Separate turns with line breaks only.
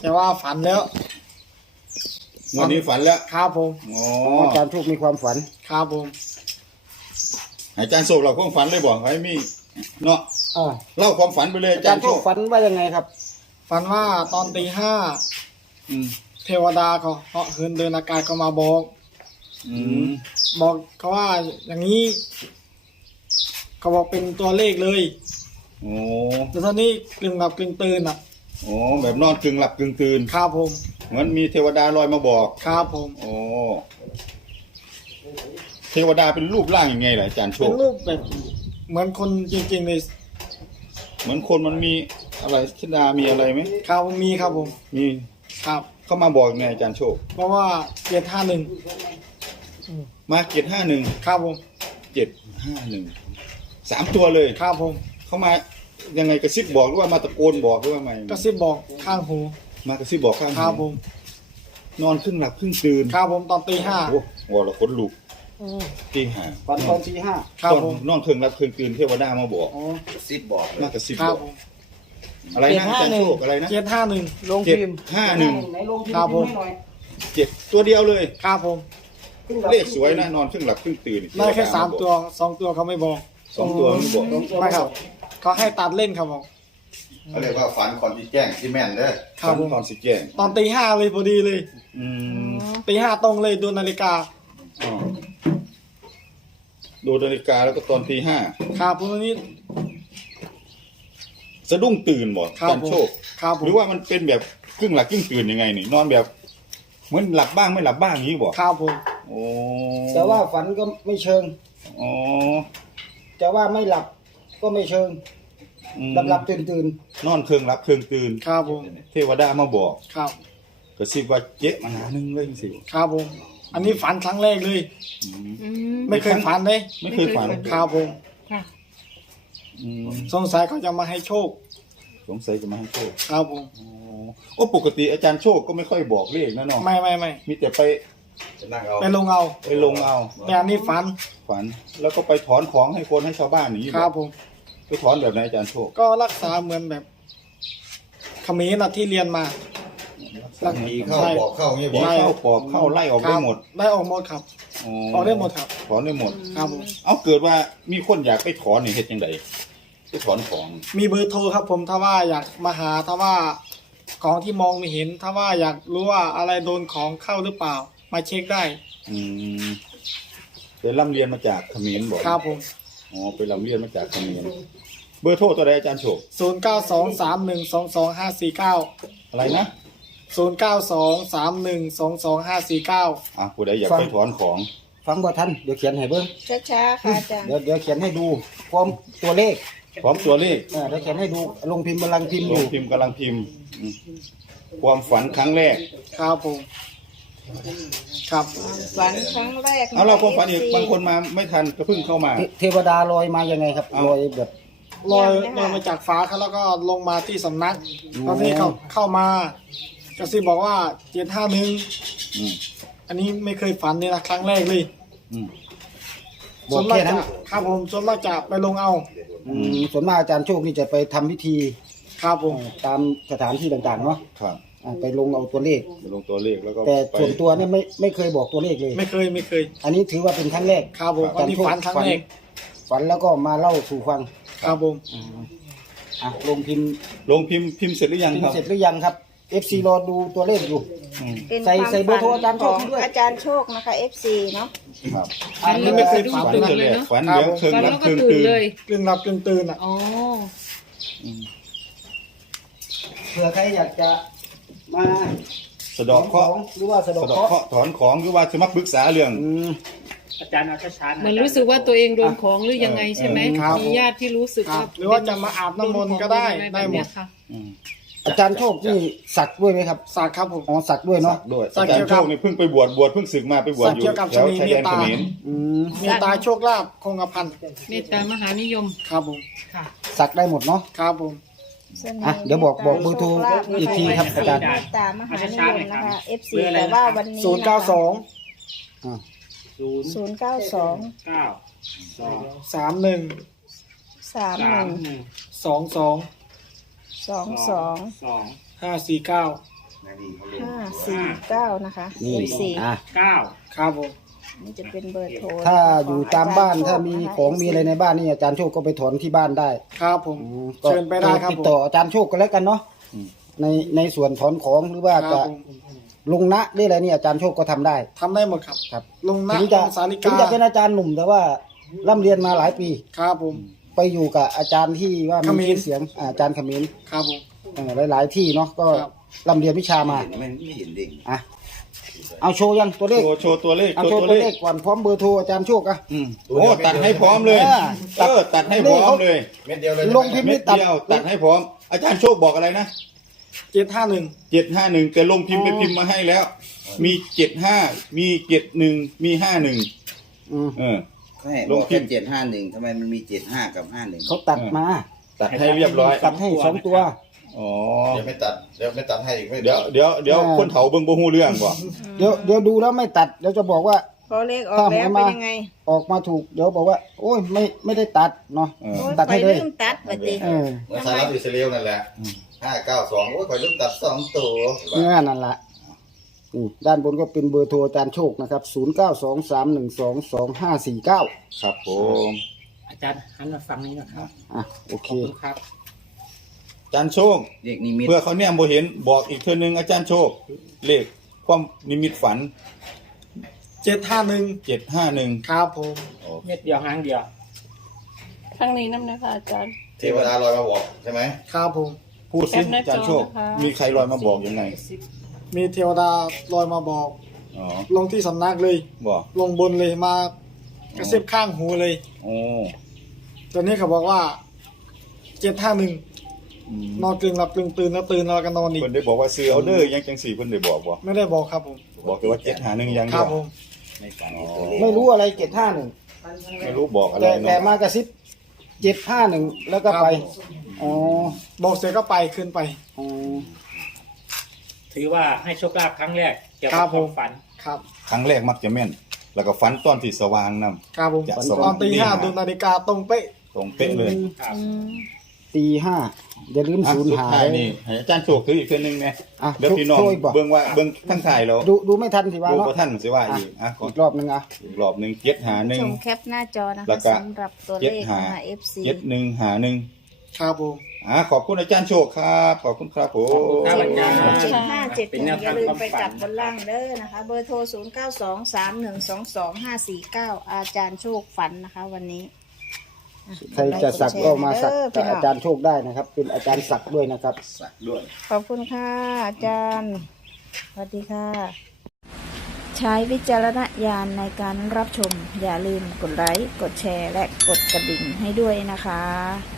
แต่ว่าฝันแล้ว
วันนี้ฝันแล้ว
ครับผม
อ๋อ
อาจารย์โชคมีความฝัน
ครับผม
อาจารย์โศกเราความฝันเลยบอกให้มีเนาะ
อ่า
เล่าความฝันไปเลย
อา
อา
จา
จาร ร
ย์
ย์
โช
โช
ค
ค
ฝันว่ายังไงครับ
ฝันว่าตอนตี 5
อืม
เทวดาเขาเหาะเหินเดินอากาศเขามาบอก
อืม
บอกเขาว่าอย่างนี้ เขาบอกเป็นตัวเลขเลย
โอ้
แต่ตอนนี้กลึงหลับกลึงตื่นอ่ะ
โอ้แบบนอนกึ่งหลับกึ่งตื่น
ครับผม
เหมือนมีเทวดาลอยมาบอก
ครับผม
โอ้เทวดาเป็นรูปร่างยังไงล่ะอาจารย์โช
เป็
คน
รูปแบบเหมือนคนจริงๆเลย
เหมือนคนมันมีอะไรชิดามีอะไรไหม
ครับมีครับผม
มี
ครับ
เข้ามาบอกยังไงอาจารย์โชค
เพราะว่า751
มาเจ็ดห้าหนึ่ง
ครับผม
751 3 ตัวเลย
ครับผม
เขามายังไงกระซิบบอกหรือว่ามาตะโกนบอกหรือว่าไง
กระซิบบอกข้างหู
มากระซิบบอกข้าง
ครับผม
นอนครึ่งหลับครึ่งตื่น
ครับผมตอนตี
โอ้โหเราขนลุกตีห้า
ฝันตอนตี 5
5ครับผม
นอนครึ่งหลับครึ่งตื่นเทวดามาบอก
อ๋อ
ซิบบอก
มากระซิบ
ครับ
บอก
ผม
อะไรนะอาจารย์โชคอะไรนะ
751
ลง
เจ็ด
พิมพ์
ห้าหนึ่ง
ไหนลงพิมพ์
ครับผม
ให้หน่อย
7 ตัวเดียวเลย
ครับผม
เลขสวยนะนอนครึ่งหลับครึ่งตื่น
ได้แค่3 ตัว2 ตัวเขาไม่บอก
2 ตัวไม่บอก
ไม่ครับเขาให้ตัดเล่นครับผม
เขาเรียกว่าฝันก่อนที่แจ้งที่แม่นเด้อ
ครับผม
ตอนสิแจ้ง
ตอนตี 5เลยพอดีเลย
อืม
ตี 5ตรงเลยดูนาฬิกา
อ๋อดูนาฬิกาแล้วก็ตอนตี 5
ครับพวกนี้
สะดุ้งตื่นบอก
ครั
อา
บ
จารย์โชค
ครับผม
หรือว่ามันเป็นแบบครึ่งหลับครึ่งตื่นยังไงนี่นอนแบบเหมือนหลับบ้างไม่หลับบ้างอย่างนี้บอก
ครับผม
โอ้
แต่ว่าฝันก็ไม่เชิง
อ๋อ
จะว่าไม่หลับก็ไม่เชิง
อืม
หลับตื่น
นอนเครื่องรับเครื่องตื่น
ครับผม
เทวดามาบอก
ครับ
กระซิบว่าเจ๊มาหาหนึ่งเลยสิ
ครับผม อันนี้ฝันครั้งแรกเลย
อืม
ไม่เคยฝันเลย
ไม่เคยฝัน
ครับผม
ค่ะ
อืม
สงสัยเขาจะมาให้โชค
สงสัยจะมาให้โชค
ครับผม
อ๋อโอ้ปกติอาจารย์โชคก็ไม่ค่อยบอกเลขนะเนาะ
ไม่
มีแต่ไป
จะนั่งเอา
ไปลงเอา
ลงเอา
แต่อันนี้ฝัน
ฝันแล้วก็ไปถอนของให้คนให้ชาวบ้านอย่างนี้
ครับผม
ไปถอนแบบไหนอาจารย์โชค
ก็รักษาเหมือนแบบเขมรนะที่เรียนมา
ผีเข้าบอกเข้าอย่างนี้บ
ผี
อก
เข้าปอบเข้าไล่ออกได้หมด
ได้ออกหมดครับ
อ๋อ
ออกได้หมดครับ
ถอนได้หมด
ครับผม
เอาเกิดว่ามีคนอยากไปถอนนี่เฮ็ดยังไงไปถอนของ
มีเบอร์โทรครับผมถ้าว่าอยากมาหาถ้าว่าของที่มองไม่เห็น ถ้าว่าอยากรู้ว่าอะไรโดนของเข้าหรือเปล่า มาเช็คได้
อืมเป็นร่ำเรียนมาจากเขมรบอก
ครับผม
อ๋อไปร่ำเรียนมาจากเขมรเบอร์โทรตัวใดอาจารย์โชค
0923122549
อะไรนะ
0923122549
อ่ะผู้ใดอยากไปถอนของ
ๆฟังบ่ทันเดี๋ยวเขียนให้เบิ่ง
ช้าๆค่ะอาจารย์
เดี๋ยวเขียนให้ดูพร้อมตัวเลข
พร้อมตัวเลข
เดี๋ยวเขียนให้ดูลงพิมพ์กำลังพิมพ์อ
ล
ยู่
งพิมพ์กำลังพิมพ์ความฝันครั้งแรก
ครับผม ครับ
ฝันครั้งแรก
เอาเราความฝันอีกบางคนมาไม่ทันก็เพิ่งเข้ามา
เทวดาลอยมายังไงครับ
เอา
ลอยแบบ
ลอยมาจากฟ้าครับแล้วก็ลงมาที่สำนักตอนที่เขาเข้ามากระซิบบอกว่า751
อืม
อันนี้ไม่เคยฝันเลยนะครั้งแรกเลย
อืม
บ
ส่
อ
ว
ก
นมาก
แค่นั้
จะ
น
ครับผมส่วนมากจะไปลงเอา
ส่วนมากอาจารย์โชคนี่จะไปทำพิธี
ครับผม
ตามสถานที่ต่างๆเนาะ
ครับ
ไปลงเอาตัวเลข
ไปลงตัวเลขแล้วก็
แต่
ไป
ส่วนตัวเนี่ยไม่เคยบอกตัวเลขเลย
ไม่เคย
อันนี้ถือว่าเป็นครั้งแรก
ครับผมอันนี้ฝันครั้งแรก
ฝันแล้วก็มาเล่าสู่ฟัง
ครับผม
ลงพิมพ์
ลงพิมพ์เสร็จหรือยัง
พิม
ครั
พ์
บ
เสร็จหรือยังครับ FC รอดูตัวเลขอยู่
อืม
เป็น
ใส่
ความ
ใส่เบอร์โทร
ฝัน
อาจารย์โช
ข
ค
อง
ด้วย
อาจารย์โชคนะคะ FC เนาะ
ครับ
อันนี้ไม่เคยฝัน
ฝัน
เลย
ตั้ง
นะ
แต่แรกฝันเดี๋ยวเครื่อง
ฝัน
รับ
แล้ว
เค
ก็
รื่อง
ตื่น
ตื่น
เลย
กลึ่งหลับกลึ่งตื่นอ่ะ
อ๋อ
เผื่อใครอยากจะมา
สะเดอกเคราะห์
หรือว่าสะเดอก
สะเดอก
เคราะห์
เคราะห์ถอนของหรือว่าจะมาปรึกษาเรื่อง
อาจารย์เอาช้าๆ
เหมือนรู้สึกว่าตัวเองโดนของหรือยังไงใช่ไหม
ครับ
มีญาติที่รู้สึก
ครับ
ว่า
หรือว่าจะมาอาบน้ำมนต์ก็ได้ได้หมด
ค่ะ
อืม
อาจารย์โชคนี่สักด้วยไหมครับ
สักครับผม
อ๋อสักด้วยเนาะ
ด้วย
สั
อาก จาร
เกี่ยว
ย์
กั
โช
บ
คนี่เพิ่งไปบวชเพิ่งศึกมาไปบวช
สัก
อยู่
เกี่ยวกับ
แถว
ชะนี
ชายแดน
เมตตา
เขมร
มีตาโชคลาภคงกระพัน
เมตตามหานิยม
ครับผม
ค่ะ
สักได้หมดเนาะ
ครับผม
เดี๋ยวบอกเบอร์โทรอีกทีครับอาจารย์
เมตตามหานิยมนะคะ FC แต่ว่าวันนี้
092
อ่า
092
092
31
31
22
22
2
549
549นะคะ
นี่
FC
อ่ะ
เก้า
ครับผม
นี่จะเป็นเบอร์โทร
ถ้าอยู่ตามบ้าน
ขอ
ถ้า
จรย์
มี
โชค
ของ
นะคะ
มีอะไรในบ้านนี่อาจารย์โชคก็ไปถอนที่บ้านได้
ครับผม
ก็
เชิญไปได้ครับ
ติดต่ออาจารย์โชคกันแล้วกันเนาะในส่วนถอนของหรือว่า
ครั
จะ
บผม
ลงนะได้อะไรนี่อาจารย์โชคก็ทำได้
ทำได้หมดครับ
ครับ
ลงหน้า
ถึงจะ
ลงสาลิ
ถึง
กา
จะเป็นอาจารย์หนุ่มแต่ว่าร่ำเรียนมาหลายปี
ครับผม
ไปอยู่กับอาจารย์ที่ว่า
เขม
มี
ร
ชื่อเสียงอาจารย์เขมิ้น
ครับผม
หลายๆที่เนาะก็
ครับ
ร่ำเรียนวิชามา
ไม่เห็นเด้ง
อ่ะเอาโชว์ยังตัวเลข
โชว์ตัวเลข
เอา
โช
โช
ว์
ว์
ตัว
ตัว
เล
เล
ข
ขก่อนพร้อมเบอร์โทรอาจารย์โชคอ่ะ
โอ้ตัดให้พร้อมเลย ตัดให้พร้อมเลย
เม็ดเดียวเลย
ลงพิมพ์
เม็ดเดียวตัดให้พร้อม อาจารย์โชคบอกอะไรนะ
751
751แต่ลงพิมพ์ไปพิมพ์มาให้แล้ว มี75มี71มี51
อืม
ไม่บอกแค่751ทำไมมันมี75กับ51
เขาตัดมา
ตัดให้เรียบร้อย
ตัดให้สองตัว
อ๋อ
เดี๋ยวไม่ตัดให้อีกไม่
เดี๋ยวคนเฒ่าเบิ่งบ่ฮู้เรื่องบ่
เดี๋ยวดูแล้วไม่ตัดเดี๋ยวจะบอกว่า
พอเลขออกแล้วเป็นยังไง
ออกมาถูกเดี๋ยวบอกว่า โอ้ยไม่ได้ตัดเนาะ
เออ
โอ้ย
ตัด
ไป
ให้เลย
ลืมตัดบัดนี้
เออ
เหมือนสารอิสราเอลนั่นแหละ592โอ้ยคอยลืมตัด2ตัว
นั่นแหละด้านบนก็เป็นเบอร์โทรอาจารย์โชคนะครับ0923122549
ครับผม
อาจารย์หันมาฟังนี้นะครับ
อ่ะโอ
ข
เค
อบคุณครับ
อาจารย์โชค
เรียกนิมิต
เพื่อเขาเนี่ยบ่เห็นบอกอีกเทื่อนึงอาจารย์โชค เลขความนิมิตฝัน
751
751
ครับผม
เม็ดเดียวหางเดียว
ครั้งนี้น้ำนะคะอาจารย์
เทวดาลอยมาบอกใช่ไหม
ครับผม
พูดสิ
แคปหน้า
อาจารย์โชค
จอนะคะ
มีใครลอยมาบอกยังไง
มีเทวดาลอยมาบอก
อ๋อ
ลงที่สำนักเลย
บอก
ลงบนเลยมากระซิบข้างหูเลย
โอ้
ตัวนี้เขาบอกว่า 751
อืม
นอนกลึงหลับกลึงตื่นแล้วตื่นแล้วก็นอนอีก
เพิ่นได้บอกว่าซื้อเอาเด้อยังจังสี่เพิ่นได้บอกบ่
ไม่ได้บอกครับผม
บอกแต่ว่า751อย่าง
ค
เดี
รั
ย
บ
ว
ผม
ในฝันมีตัวเลข
ไม่รู้อะไร751
ไม่รู้บอกอะไร
แต่
เนาะ
มากระซิบ751แล้วก็ไปอ๋อ
บอกเสร็จก็ไปขึ้นไป
อ๋อ
ถือว่าให้โชคลาภครั้งแรกเกี่ยว
ครั
กับบ ค
ผม
วามฝัน
ครับ
ครั้งแรกมักจะแม่น แล้วก็ฝันตอนที่สว่างนํ
ครับผม
จะ
ต
สว่าง
อนตี
ตี
ห้า
ห้า
ดูนาฬิกาตรงเป๊ะ
ตรงเป๊ะเลย
ครับ
ตีห้าอย่าลืม
อ่ะ
สูญ
สุด
หา
ท้าย
ย
นี่ให้อาจารย์โชคถืออีกเทื่อนึงไง
อ่ะ
เดี๋ยวพี่น้อง
ช่วยบอก
เบิ่งว่าเบิ่งทั้งถ่ายแล้ว
ดูไม่ทันสิว่า
ดู
เนาะ
บ่ทันสิว่าอีกอ่ะขอ
อีกรอบนึงอ่ะ
อีกรอบหนึง
ช
751
มแคปหน้าจอนะ
แล้
คะ
วก็
สำหรับตัวเลขนะคะ FC
7151
ครับผม
ขอบคุณอาจารย์โชคครับ ขอบคุณครับผม
ขอบคุณครับอาจารย์
7571
เป็นแนว
อ
ทาง
ย่าลืม
ความ
ไป
ฝั
กลั
น
บบนล่างเด้อนะคะ เบอร์โทร 0923122549 อาจารย์โชคฝันนะคะวันนี้
ใครจะสักก็มาสัก
เด้
กับอาจารย์โชคได้นะครับ เป็นอาจารย์สักด้วยนะครับ
สักด้วย
ขอบคุณค่ะ อาจารย์ สวัสดีค่ะ ใช้วิจารณญาณในการรับชม อย่าลืมกดไลค์ กดแชร์ และกดกระดิ่งให้ด้วยนะคะ